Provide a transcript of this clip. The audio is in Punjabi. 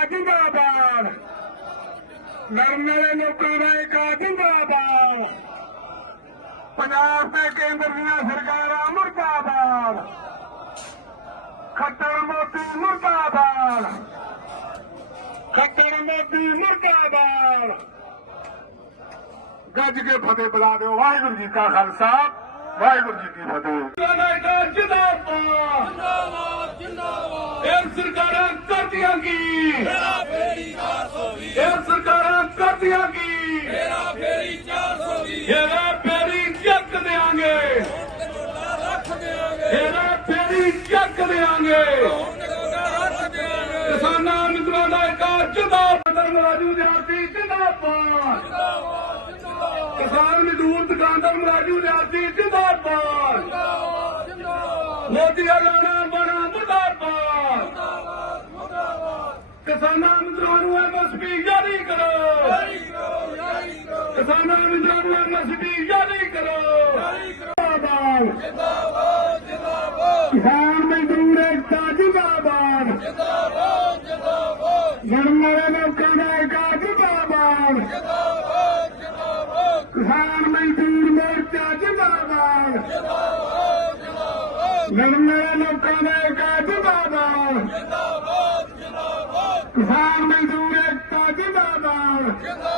ਜਿੰਦਾਬਾਦ। ਲੜਨ ਵਾਲੇ ਲੋਕਾਂ ਦਾ ਇੱਕ ਜਿੰਦਾਬਾਦ। ਪੰਜਾਬ ਤੇ ਕੇਂਦਰ ਦੀਆਂ ਸਰਕਾਰਾਂ ਮੁਰਦਾਬਾਦ। ਖੱਟਰ ਮੋਦੀ ਮੁਰਦਾਬਾਦ। ਖੱਟਰ ਮੋਦੀ ਮੁਰਦਾਬਾਦ। ਗੱਜ ਕੇ ਫਤਿਹ ਬੁਲਾ ਦਿਓ। ਵਾਹਿਗੁਰੂ ਜੀ ਕਾ ਖਾਲਸਾ, ਵਾਹਿਗੁਰੂ ਜੀ ਕੀ ਫਤਿਹ। ਜਿੰਦਾਬਾਦ ਜਿੰਦਾਬਾਦ। ਇਹ ਸਰਕਾਰਾਂ ਕਰਦੀਆਂ ਕੀ? ਮੇਰਾ ਫੇਰੀ 420 ਇਹ ਸਰਕਾਰਾਂ ਕਰਦੀਆਂ ਕੀ? ਮੇਰਾ ਫੇਰੀ 420 ਇਹਦਾ ਪੈਰੀ ਚੱਕ ਦੇਾਂਗੇ ਰੱਖ ਦੇਾਂਗੇ ਇਹਦਾ ਪੈਰੀ ਚੱਕ ਦੇਾਂਗੇ ਕਿਸਾਨਾਂ ਮਿੱਤਰਾਂ ਦਾ ਇੱਕ ਜਿੰਦਾਬਾਦ ਮਰਾਜੂ ਜਾਤੀ ਜਿੰਦਾਬਾਦ। ਜਿੰਦਾਬਾਦ ਕਿਸਾਨ ਮਜ਼ਦੂਰ ਦੁਕਾਨਦਾਰ ਜਿੰਦਾਬਾਦ। ਜਿੰਦਾਬਾਦ ਜਿੰਦਾਬਾਦ। ਮੋਦੀ ਹਰਿਆਣਾ ਬਣਾ ਮੁਰਦਾਬਾਦ ਜਿੰਦਾਬਾਦ ਮੁਰਦਾਬਾਦ ਕਿਸਾਨਾਂ ਮਿੱਤਰਾਂ ਨੂੰ ਐਮਐਸਪੀ ਜਾਰੀ ਕਰੋ। ਜਾਰੀ ਕਰੋ ਜਾਰੀ ਕਰੋ। ਕਿਸਾਨਾਂ ਮਿੱਤਰਾਂ ਨੂੰ ਐਮਐਸਪੀ ਜਾਰੀ ਕਰੋ। ਜਾਰੀ ਕਰੋ। ਜਿੰਦਾਬਾਦ। ਜਿੰਦਾਬਾਦ ਕਿਸਾਨ ਮਜ਼ਦੂਰ ਏਕਤਾ ਜਿੰਦਾਬਾਦ। ਜਿੰਦਾਬਾਦ ਜਿੰਦਾਬਾਦ। ਵਾਲੇ ਲੋਕਾਂ ਦਾ ਏਕਾ ਜਿੰਦਾਬਾਦ। ਜਿੰਦਾਬਾਦ ਜਿੰਦਾਬਾਦ। ਕਿਸਾਨ ਮਜ਼ਦੂਰ ਮੋਰਚਾ ਜਿੰਦਾਬਾਦ। ਜਿੰਦਾਬਾਦ ਜਿੰਦਾਬਾਦ। ਵਾਲੇ ਲੋਕਾਂ ਦਾ ਏਕਾ ਜਿੰਦਾਬਾਦ। ਜਿੰਦਾਬਾਦ। ਕਿਸਾਨ ਮਜ਼ਦੂਰ ਇਕਤਾ ਜਿੰਦਾਬਾਦ ਜਿੰਦਾਬਾਦ।